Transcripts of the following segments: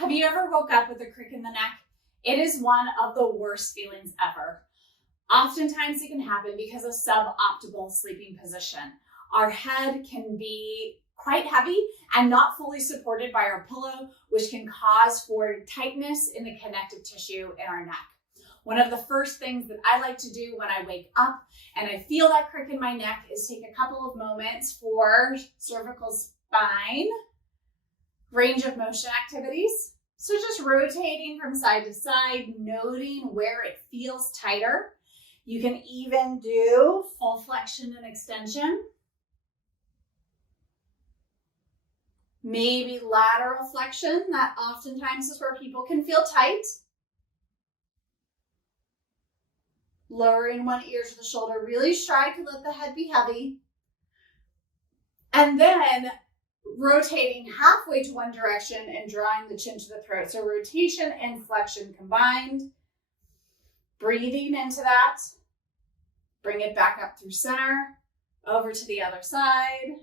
Have you ever woke up with a crick in the neck? It is one of the worst feelings ever. Oftentimes it can happen because of suboptimal sleeping position. Our head can be quite heavy and not fully supported by our pillow, which can cause for tightness in the connective tissue in our neck. One of the first things that I like to do when I wake up and I feel that crick in my neck is take a couple of moments for cervical spine range of motion activities. So just rotating from side to side, noting where it feels tighter. You can even do full flexion and extension. Maybe lateral flexion, that oftentimes is where people can feel tight. Lowering one ear to the shoulder, really try to let the head be heavy. And then rotating halfway to one direction and drawing the chin to the throat. So rotation and flexion combined. Breathing into that. Bring it back up through center, over to the other side.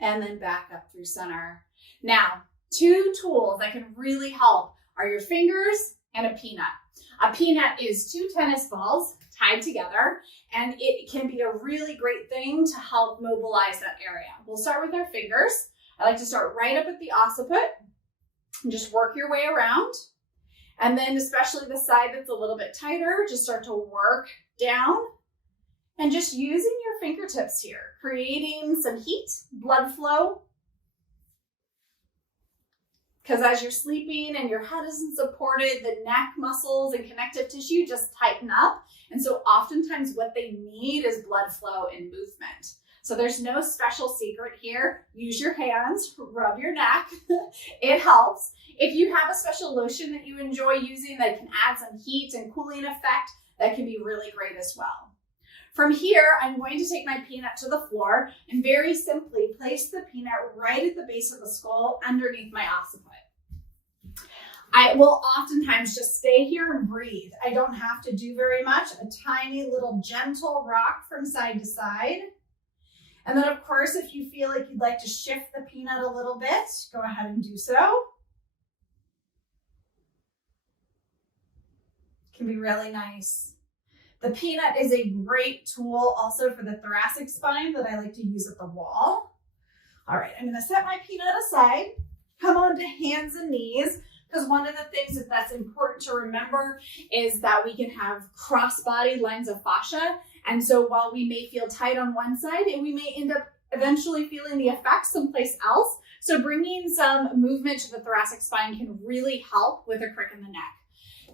And then back up through center. Now, two tools that can really help are your fingers and a peanut. A peanut is two tennis balls tied together, and it can be a really great thing to help mobilize that area. We'll start with our fingers. I like to start right up at the occiput and just work your way around. And then especially the side that's a little bit tighter, just start to work down and just using your fingertips here, creating some heat, blood flow. Because as you're sleeping and your head isn't supported, the neck muscles and connective tissue just tighten up. And so oftentimes what they need is blood flow and movement. So there's no special secret here. Use your hands, rub your neck. It helps. If you have a special lotion that you enjoy using that can add some heat and cooling effect, that can be really great as well. From here, I'm going to take my peanut to the floor and very simply place the peanut right at the base of the skull underneath my occiput. I will oftentimes just stay here and breathe. I don't have to do very much. A tiny little gentle rock from side to side. And then of course, if you feel like you'd like to shift the peanut a little bit, go ahead and do so. Can be really nice. The peanut is a great tool also for the thoracic spine that I like to use at the wall. All right, I'm gonna set my peanut aside, come on to hands and knees, because one of the things that's important to remember is that we can have cross-body lines of fascia. And so while we may feel tight on one side, and we may end up eventually feeling the effects someplace else. So bringing some movement to the thoracic spine can really help with a crick in the neck.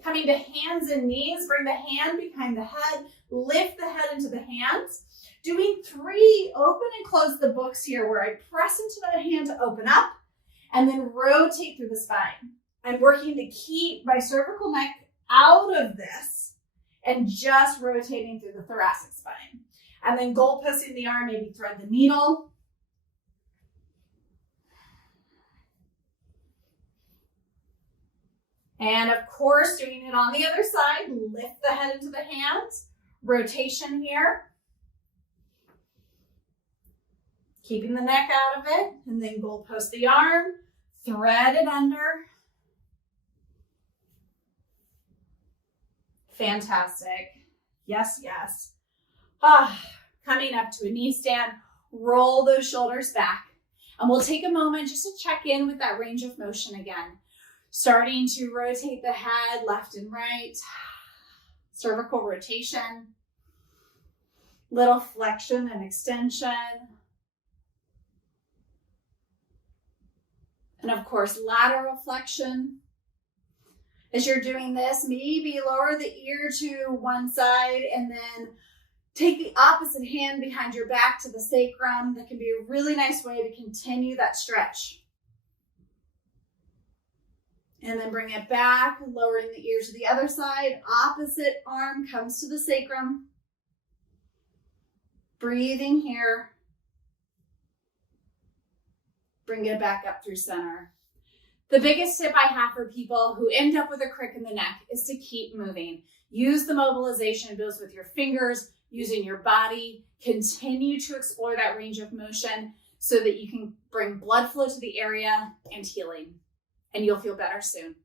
Coming to hands and knees, bring the hand behind the head, lift the head into the hands. Doing 3 open and close the books here where I press into that hand to open up and then rotate through the spine. I'm working to keep my cervical neck out of this and just rotating through the thoracic spine. And then goalposting the arm, maybe thread the needle. And of course, doing it on the other side, lift the head into the hands, rotation here. Keeping the neck out of it, and then goalpost the arm, thread it under. Fantastic. Yes, yes. Coming up to a knee stand, roll those shoulders back. And we'll take a moment just to check in with that range of motion again. Starting to rotate the head left and right, cervical rotation, little flexion and extension. And of course, lateral flexion. As you're doing this, maybe lower the ear to one side and then take the opposite hand behind your back to the sacrum. That can be a really nice way to continue that stretch. And then bring it back, lowering the ear to the other side. Opposite arm comes to the sacrum. Breathing here. Bring it back up through center. The biggest tip I have for people who end up with a crick in the neck is to keep moving. Use the mobilization both with your fingers, using your body. Continue to explore that range of motion. so that you can bring blood flow to the area and healing. And you'll feel better soon.